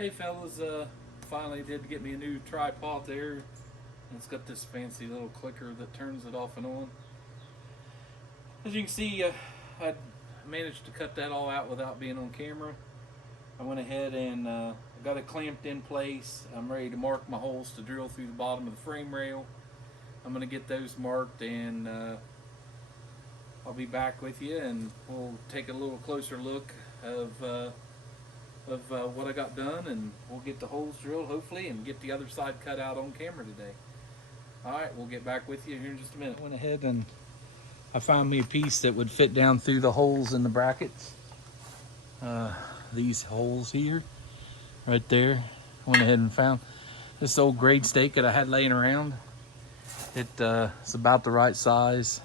Hey fellas, finally did get me a new tripod there. And it's got this fancy little clicker that turns it off and on. As you can see, I managed to cut that all out without being on camera. I went ahead and got it clamped in place. I'm ready to mark my holes to drill through the bottom of the frame rail. I'm going to get those marked, and I'll be back with you, and we'll take a little closer look of what I got done, and we'll get the holes drilled hopefully and get the other side cut out on camera today. Alright, we'll get back with you here in just a minute. I went ahead and I found me a piece that would fit down through the holes in the brackets. These holes here, right there. I went ahead and found this old grade stake that I had laying around. It's about the right size,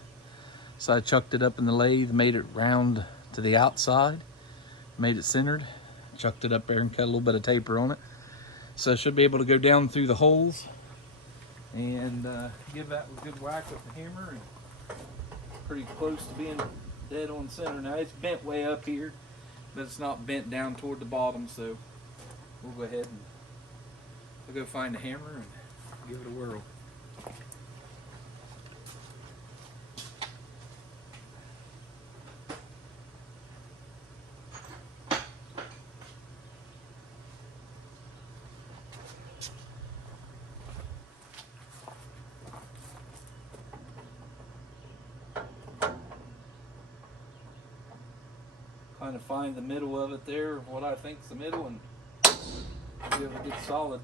so I chucked it up in the lathe, made it round to the outside, made it centered, chucked it up there and cut a little bit of taper on it, so I should be able to go down through the holes and give that a good whack with the hammer, and pretty close to being dead on center. Now it's bent way up here, but it's not bent down toward the bottom, so we'll go ahead and I'll go find the hammer and give it a whirl. Kind of find the middle of it there, what I think is the middle, and give it a good solid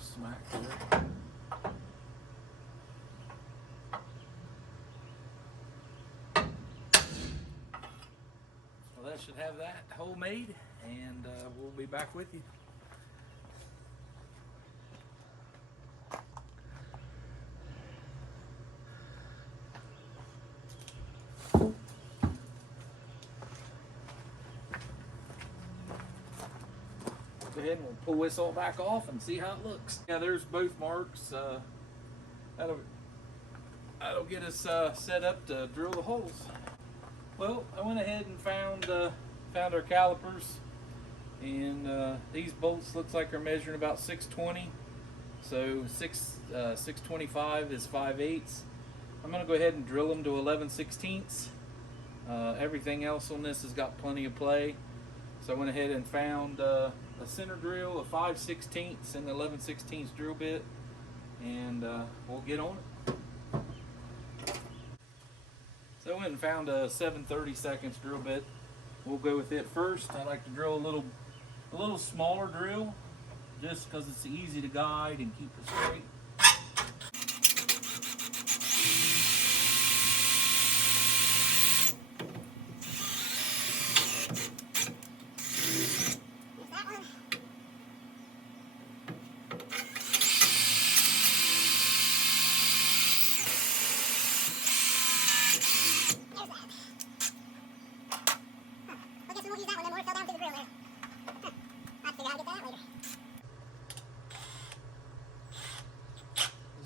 smack there. Well, that should have that hole made, and we'll be back with you. Go ahead and we'll pull this all back off and see how it looks. Yeah, there's both marks. That'll get us set up to drill the holes. Well, I went ahead and found our calipers, and these bolts looks like they're measuring about 620. So 625 is 5/8. I'm gonna go ahead and drill them to 11/16. Everything else on this has got plenty of play. So I went ahead and found a center drill, a 5/16 and 11/16 drill bit, and we'll get on it. So I went and found a 7/32 drill bit. We'll go with it first. I like to drill a little smaller drill, just because it's easy to guide and keep it straight.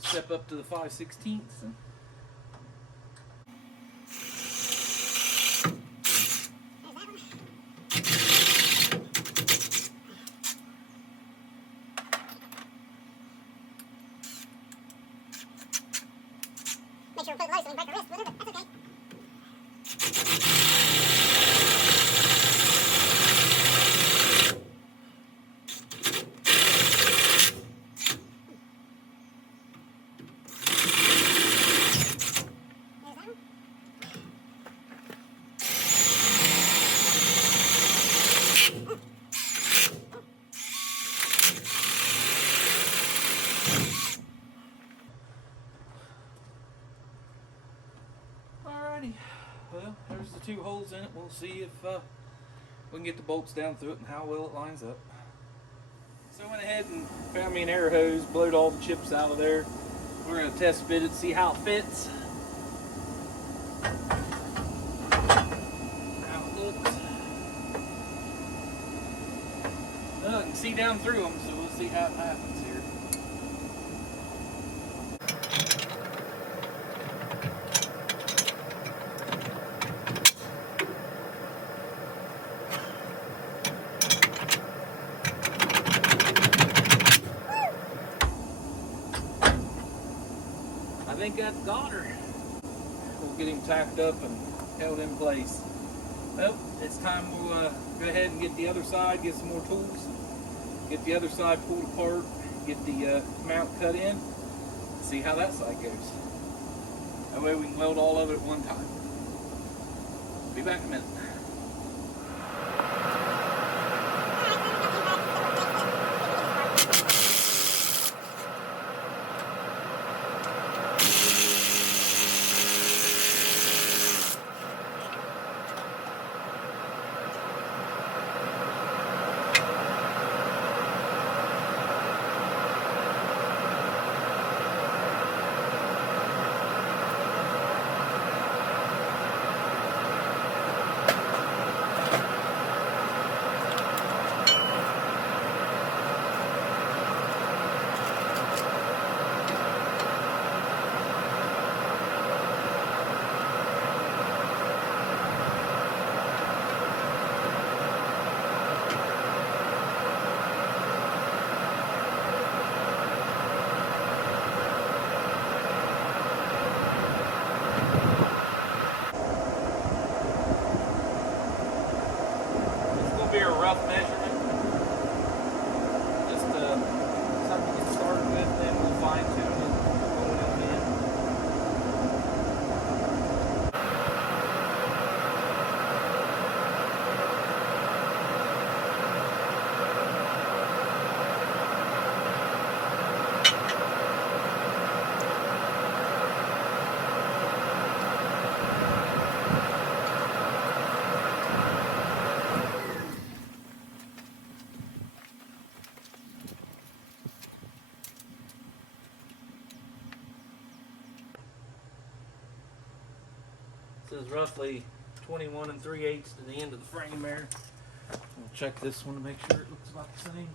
Step up to the 5/16. Make sure we put it low so we break the wrist with it, but that's okay. Alrighty, well, there's the two holes in it. We'll see if we can get the bolts down through it and how well it lines up. So I went ahead and found me an air hose, blowed all the chips out of there. We're going to test fit it, see how it fits, how it looks. Well, I can see down through them, so we'll see how it happens here. think that's got her. We'll get him tacked up and held in place. Well, it's time we'll go ahead and get the other side, get some more tools, get the other side pulled apart, get the mount cut in, see how that side goes. That way we can weld all of it at one time. Be back in a minute. A rough measurement, just something to get started with, then we'll fine tune it going up in. This is roughly 21 3/8 to the end of the frame there. We'll check this one to make sure it looks about the same.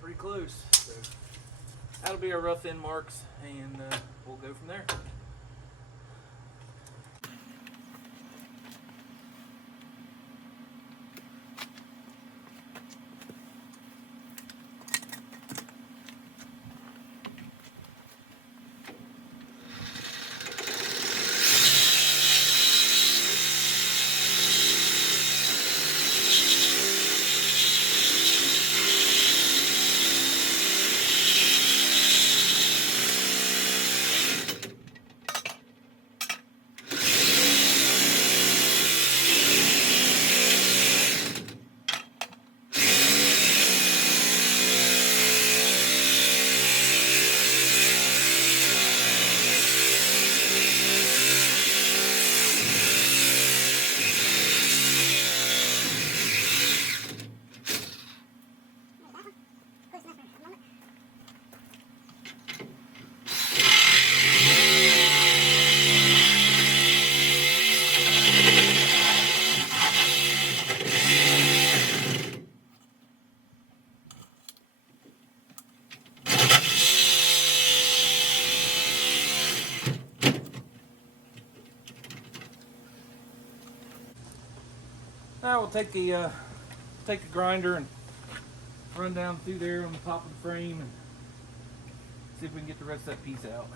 Pretty close. So that'll be our rough end marks, and we'll go from there. Now we'll take the grinder and run down through there on the top of the frame and see if we can get the rest of that piece out.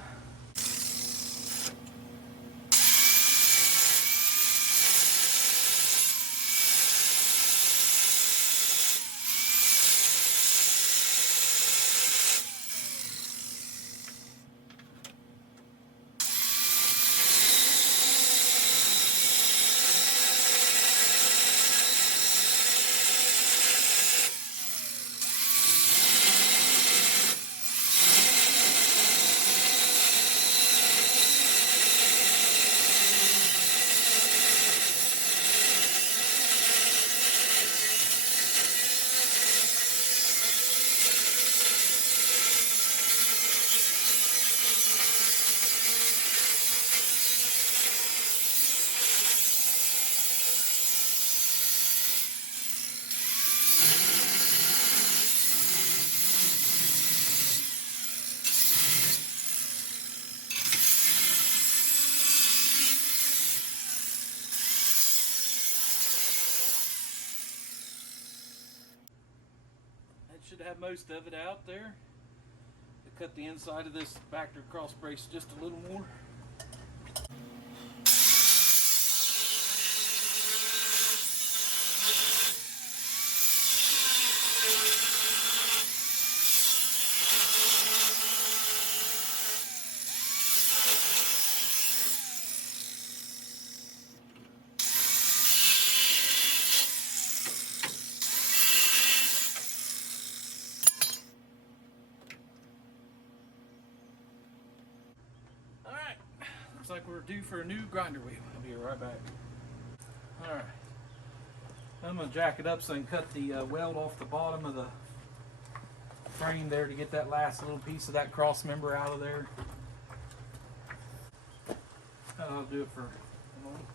should have most of it out there. I cut the inside of this factory cross brace just a little more. Alright, looks like we're due for a new grinder wheel. I'll be right back. Alright, I'm going to jack it up so I can cut the weld off the bottom of the frame there to get that last little piece of that cross member out of there. I'll do it for a moment.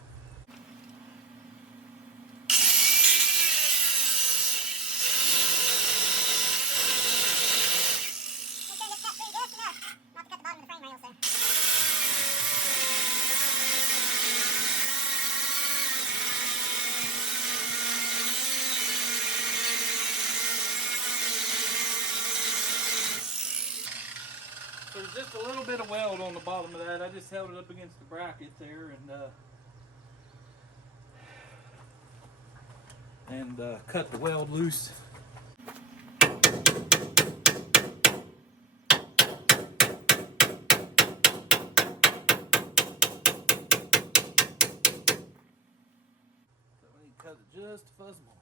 There's just a little bit of weld on the bottom of that. I just held it up against the bracket there and cut the weld loose. So we need to cut it just a fuzz more.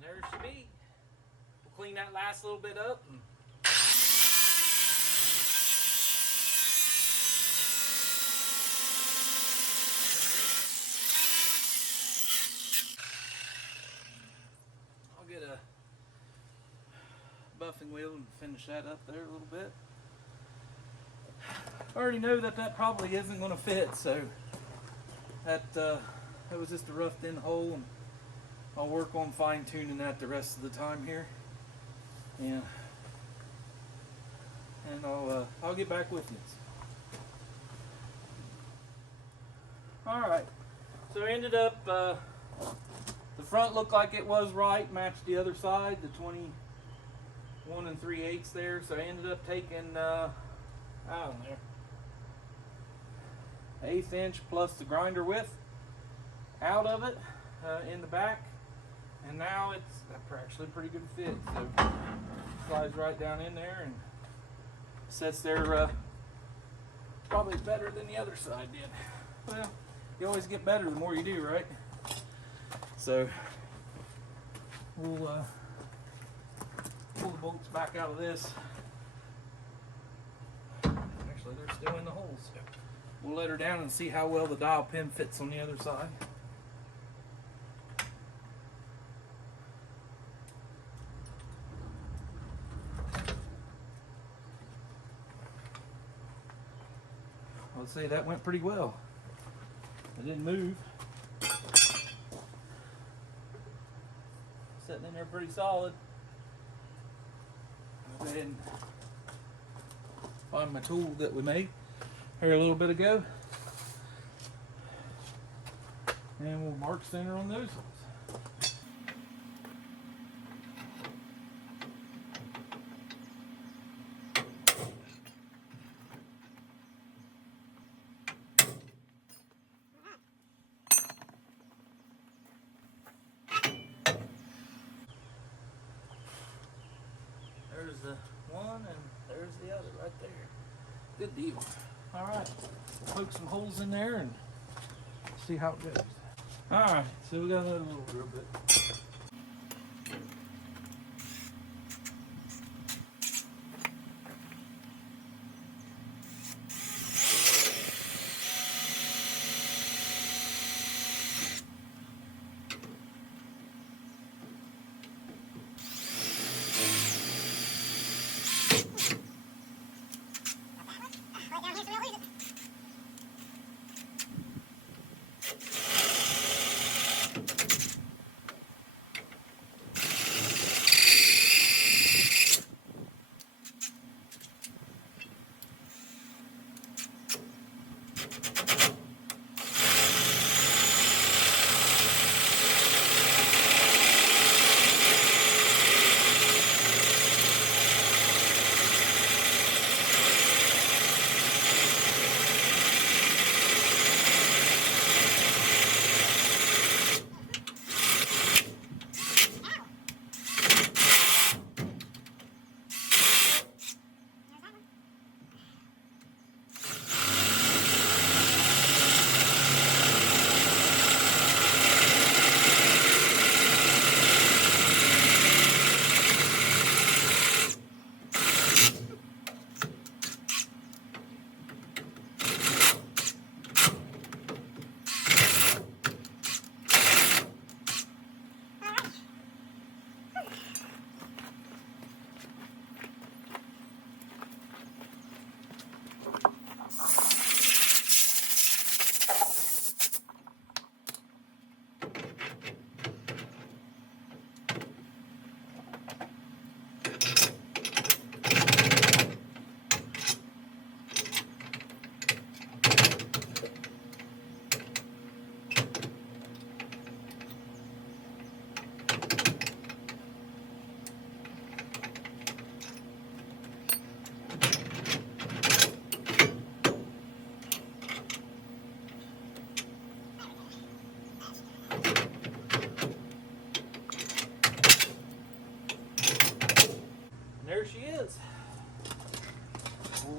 There it should be. We'll clean that last little bit up. I'll get a buffing wheel and finish that up there a little bit. I already know that probably isn't going to fit, so that was just a rough thin hole, and I'll work on fine tuning that the rest of the time here. Yeah, and I'll get back with you. All right, so I ended up the front looked like it was right, matched the other side, the 21 3/8 there. So I ended up taking I don't know, 1/8 inch plus the grinder width out of it in the back, and now it's actually a pretty good fit. So slides right down in there and sits there probably better than the other side did. Well, you always get better the more you do, right? So we'll pull the bolts back out of this. Actually, they're still in the holes. So we'll let her down and see how well the dial pin fits on the other side. I'd say that went pretty well. It didn't move. Sitting in there pretty solid. I'll go ahead and find my tool that we made here a little bit ago, and we'll mark center on those ones. There's the one, and there's the other right there. Good deal. All right, poke some holes in there and see how it goes. All right, so we got another little drill bit.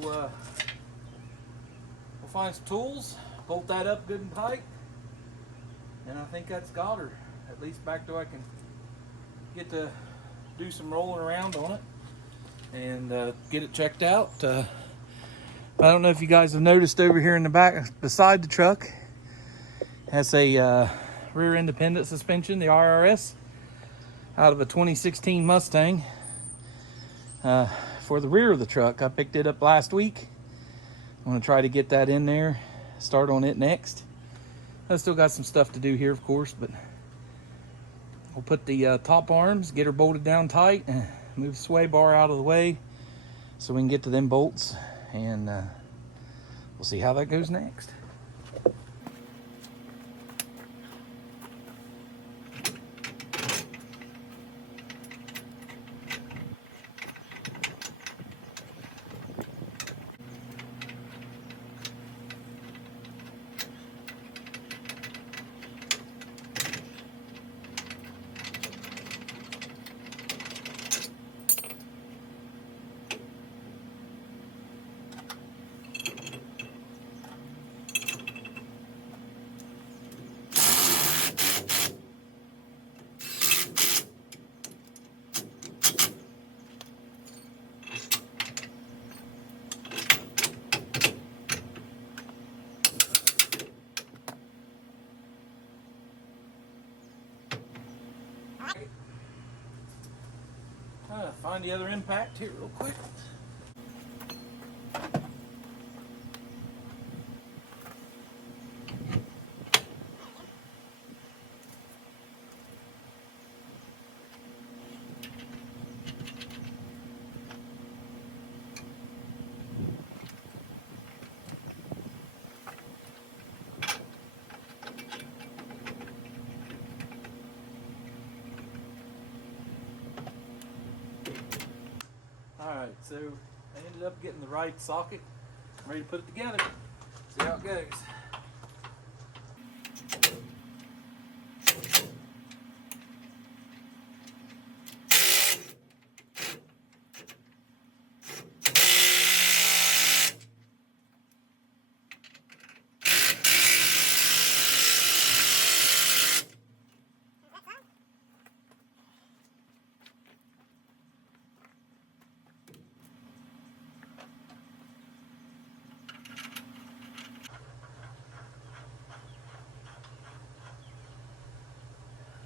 we'll find some tools, bolt that up good and tight, and I think that's got her. At least back to I can get to do some rolling around on it and get it checked out. I don't know if you guys have noticed over here in the back beside the truck has a rear independent suspension, the RRS, out of a 2016 Mustang. For the rear of the truck, I picked it up last week. I'm going to try to get that in there, start on it next. I still got some stuff to do here, of course, but we'll put the top arms, get her bolted down tight, and move the sway bar out of the way so we can get to them bolts, and we'll see how that goes next. Find the other impact here real quick. Alright, so I ended up getting the right socket. I'm ready to put it together. See how it goes.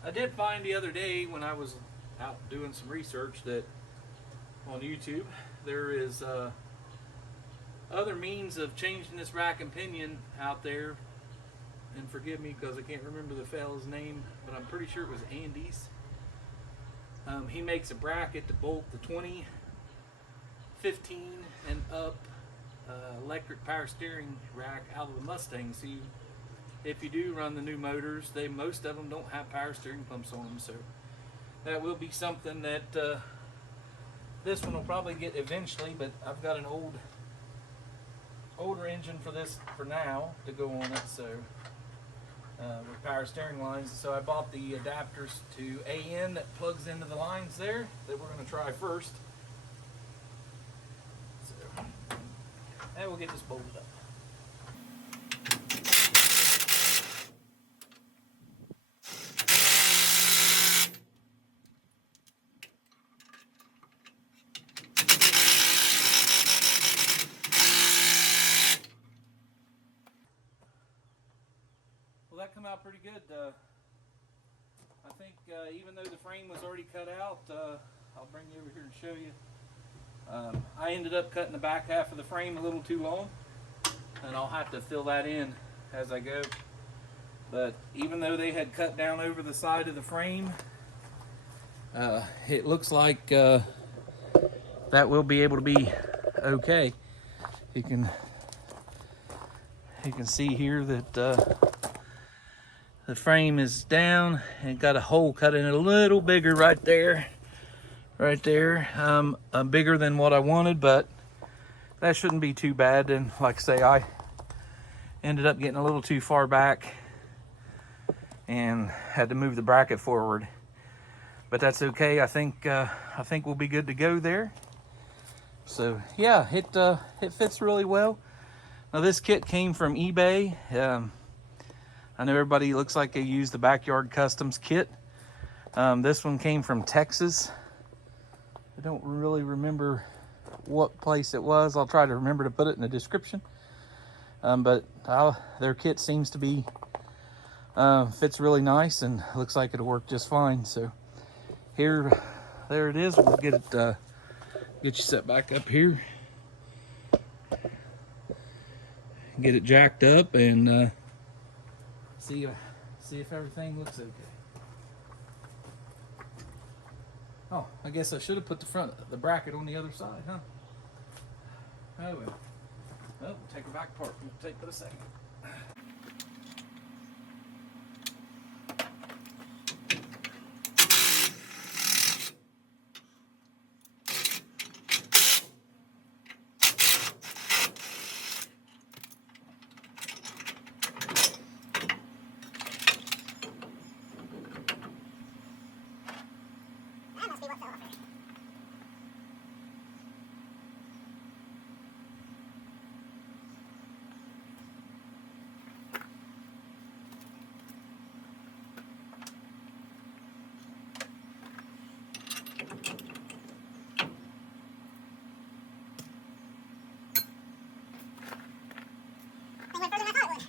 I did find the other day when I was out doing some research that on YouTube there is other means of changing this rack and pinion out there, and forgive me because I can't remember the fellow's name, but I'm pretty sure it was Andy's. He makes a bracket to bolt the 20, 15 and up electric power steering rack out of the Mustang. So if you do run the new motors, most of them don't have power steering pumps on them, so that will be something that this one will probably get eventually. But I've got an older engine for this for now to go on it, so with power steering lines. So I bought the adapters to AN that plugs into the lines there that we're going to try first. So, and we'll get this bolted up. That come out pretty good. I think even though the frame was already cut out, I'll bring you over here and show you. I ended up cutting the back half of the frame a little too long, and I'll have to fill that in as I go. But even though they had cut down over the side of the frame, it looks like that will be able to be okay. You can see here that the frame is down and got a hole cut in it a little bigger right there. Bigger than what I wanted, but that shouldn't be too bad. And like I say, I ended up getting a little too far back and had to move the bracket forward. But that's okay. I think we'll be good to go there. So yeah, it fits really well. Now this kit came from eBay. I know everybody looks like they use the Backyard Customs kit. This one came from Texas. I don't really remember what place it was. I'll try to remember to put it in the description. But their kit seems to be fits really nice and looks like it'll work just fine. So there it is. We'll get it get you set back up here, get it jacked up, and see if everything looks okay. Oh, I guess I should have put the bracket on the other side, huh? Oh well. Well, we'll take her back apart. We'll take but a second. That must be what fell off her. They went further than I thought it would.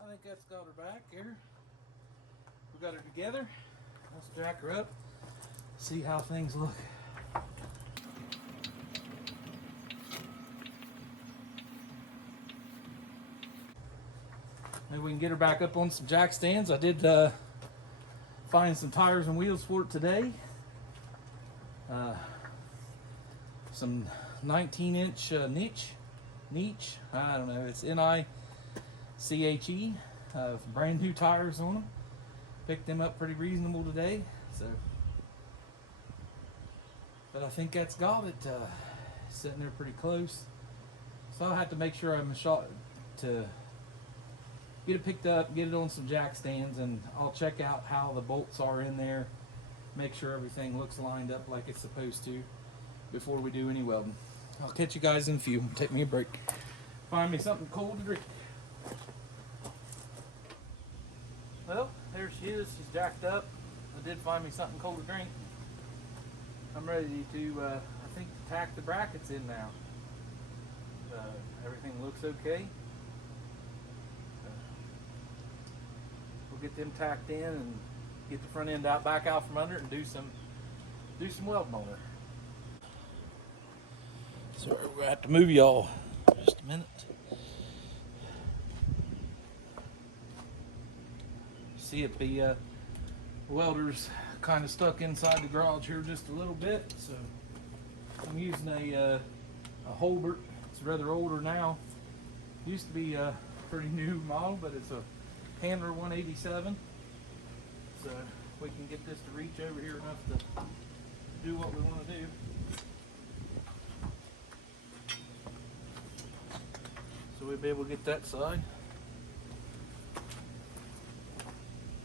I think that's got her back here. We got her together. Let's jack her up, see how things look. Maybe we can get her back up on some jack stands. I did find some tires and wheels for it today. Some 19-inch niche. I don't know. It's N-I-C-H-E. Brand new tires on them. Picked them up pretty reasonable today. So, but I think that's got it. Sitting there pretty close. So I'll have to make sure I'm shot to get it picked up, get it on some jack stands, and I'll check out how the bolts are in there. Make sure everything looks lined up like it's supposed to before we do any welding. I'll catch you guys in a few. Take me a break. Find me something cold to drink. Well, there she is. She's jacked up. I did find me something cold to drink. I'm ready to, I think, tack the brackets in now. Everything looks okay. We'll get them tacked in and get the front end back out from under it and do some welding on her. So we're gonna have to move y'all just a minute. See if the welder's kind of stuck inside the garage here just a little bit. So I'm using a Holbert. It's rather older now. Used to be a pretty new model, but it's a Handler 187. So we can get this to reach over here enough to do what we want to do. So we'll be able to get that side.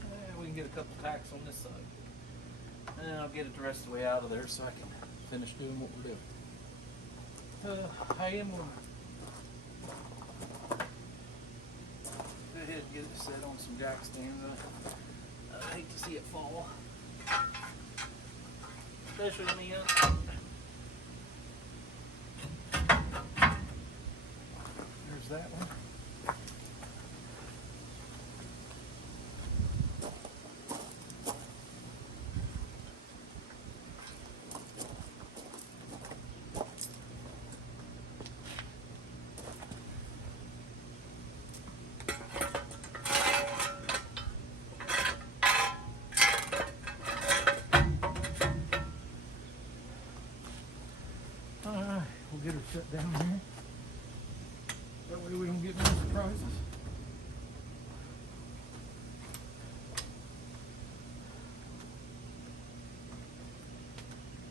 And we can get a couple tacks on this side. And then I'll get it the rest of the way out of there so I can finish doing what we're doing. I am going to go ahead and get it set on some jack stands. I hate to see it fall. Especially on the end. There's that one. Alright, we'll get her shut down here. That way we don't get no surprises.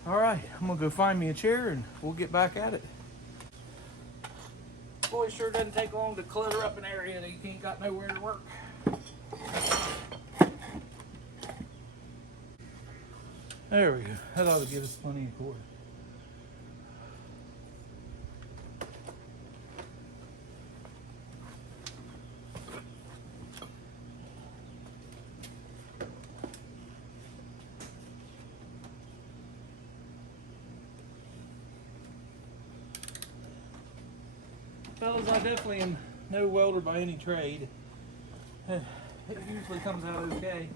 Alright, I'm gonna go find me a chair and we'll get back at it. Boy, it sure doesn't take long to clutter up an area that you ain't got nowhere to work. There we go. That ought to give us plenty of cord. Fellas, I definitely am no welder by any trade. It usually comes out okay.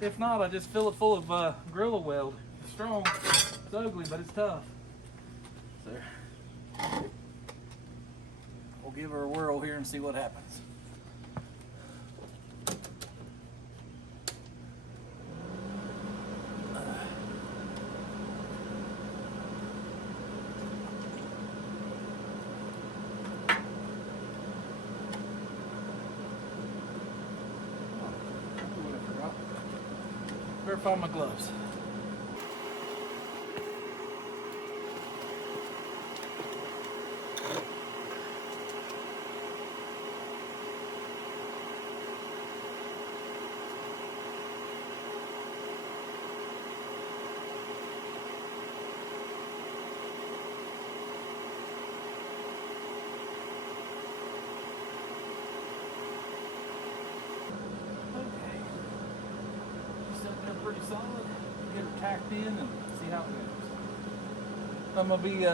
If not, I just fill it full of Gorilla Weld. It's strong, it's ugly, but it's tough. So, we'll give her a whirl here and see what happens. Better find my gloves. Pretty solid. Get her tacked in and see how it goes. I'm gonna be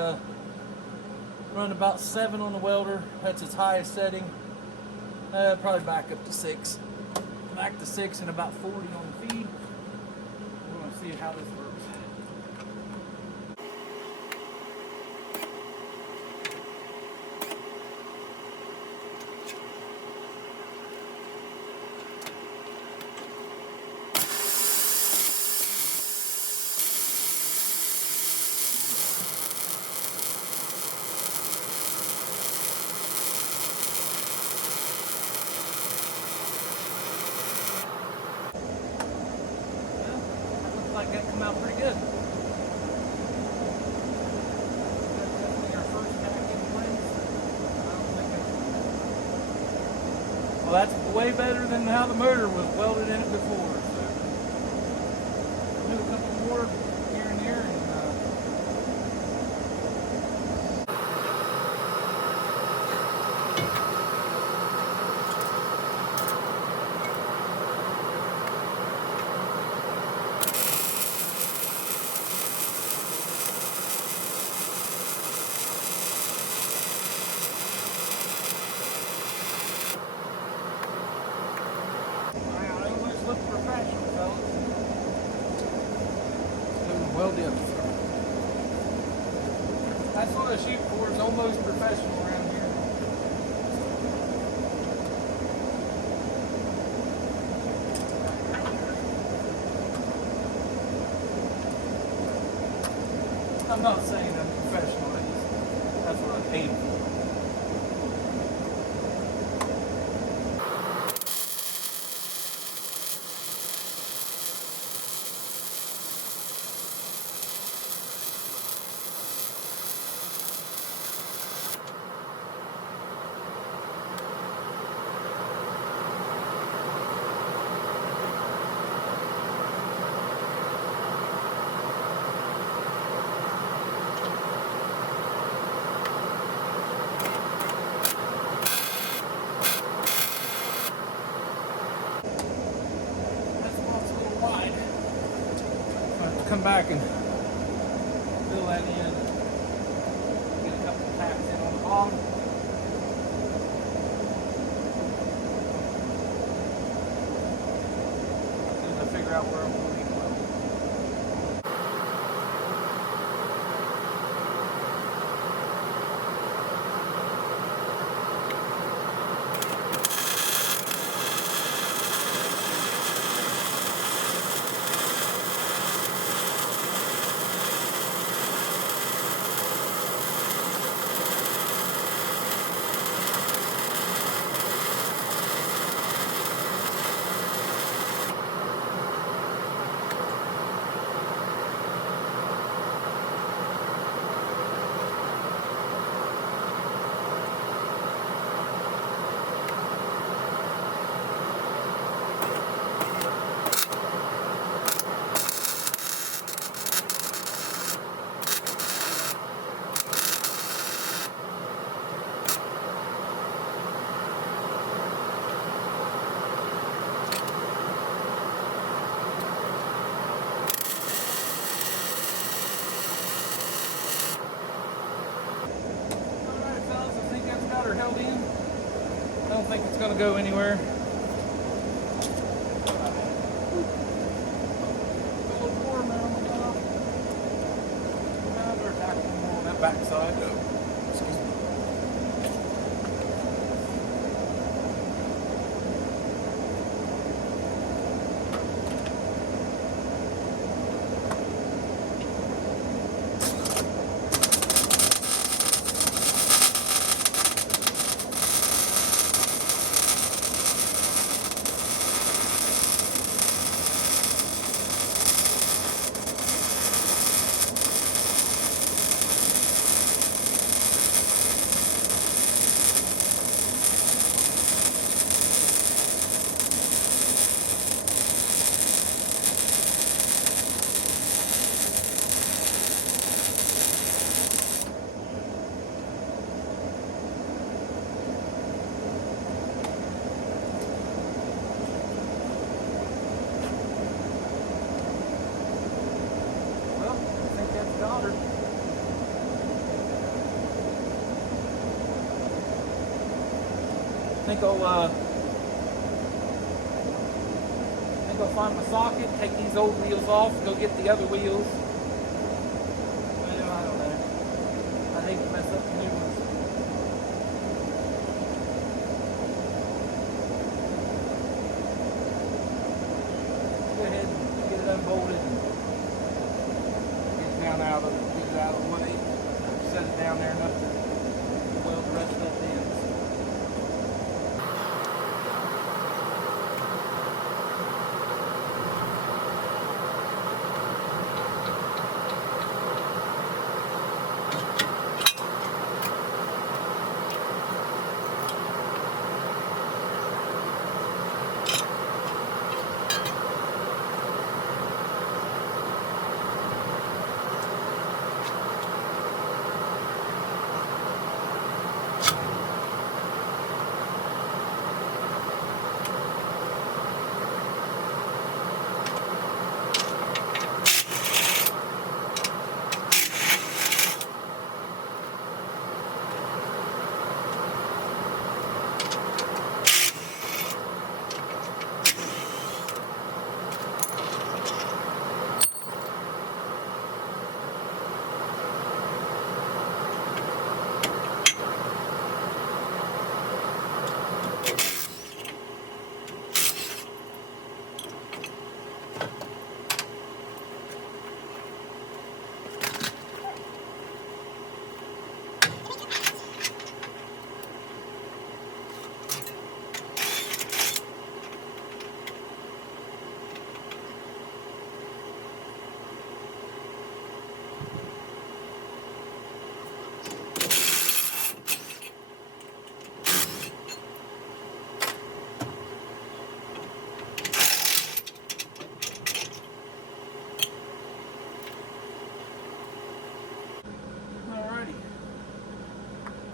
running about 7 on the welder. That's its highest setting. Probably back up to 6. Back to 6 and about 40 on the feed. We're gonna see how this works. Like that come out pretty good. That's definitely our first tacking place. Well, that's way better than how the motor was welded in it before. So do a couple more here and there, and look professional, fellas. Well done. That's what I shoot for. It's almost professional around here. I'm not saying I'm professional. That's what I'm aiming for. Come back and fill that in. Get a couple of tacks in on the bottom. As soon as I figure out where I'm going to need to weld. think it's gonna go anywhere. A little more now on the top. Better tack one more on that back side. Excuse me. Well, I think that's got her. I think I'll find my socket, take these old wheels off, go get the other wheels. Well, I don't know. I hate to mess up the new ones. Go ahead and get it unbolted and get it down out of it, get it out of the way. Set it down there enough to weld the rest of that in.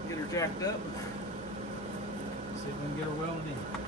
Get her jacked up. See if we can get her welded in.